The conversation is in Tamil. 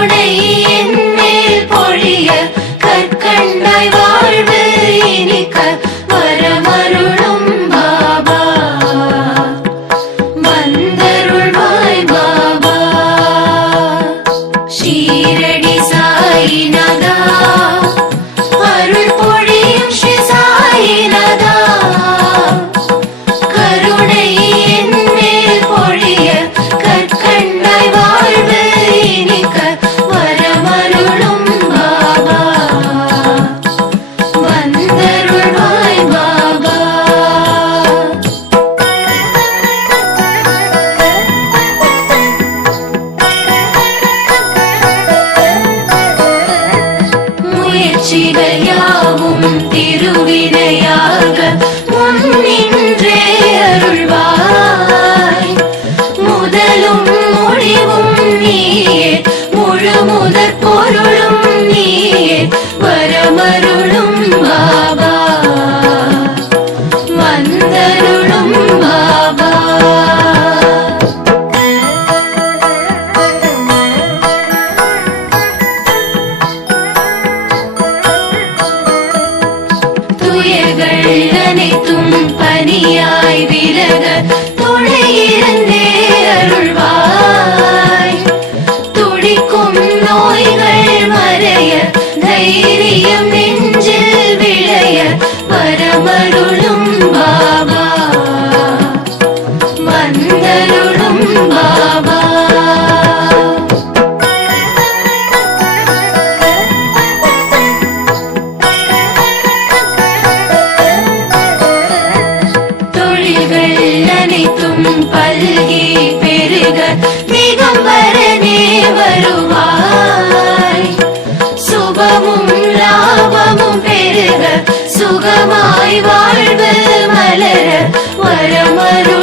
கருணை என்மேல் பொழிய கற்கண்டாய் வாழ்வு இனிக்க வரமருளும் பாபா வந்தருள்வாய் பாபா. ஷீரடி சாயிநாதா அருள் பொழியும் ஸ்ரீ சாயிநாதா கருணை என்மேல் பொழிய கற்கண்டாய் வாழ்வு இனிக்க வரமருளும் பாபா வந்தருள்வாய் பாபா. முயற்சிகள் யாவும் திருவினையாக முன்னின்றே அருள்வாய். முதலும் முடிவும் நீயே முழு முதற் பொருளும் நீயே வரமருளும் பாபா வந்தருளும் பாபா. துயர்கள் அனைத்தும் பனியாய் விலக துணையிருந்தே அருள்வாய். துடிக்கும் நோய்கள் மறைய தைரியம் நெஞ்சில் விளைய வரமருளும் பாபா வந்தருளும் பாபா. தொழில்கள் அனைத்தும் பல்கி பெருக திகம்பரனே வருவாய். சுபமும் லாபமும் பெருக சுகமாய் வாழ்வு மலர வரமரு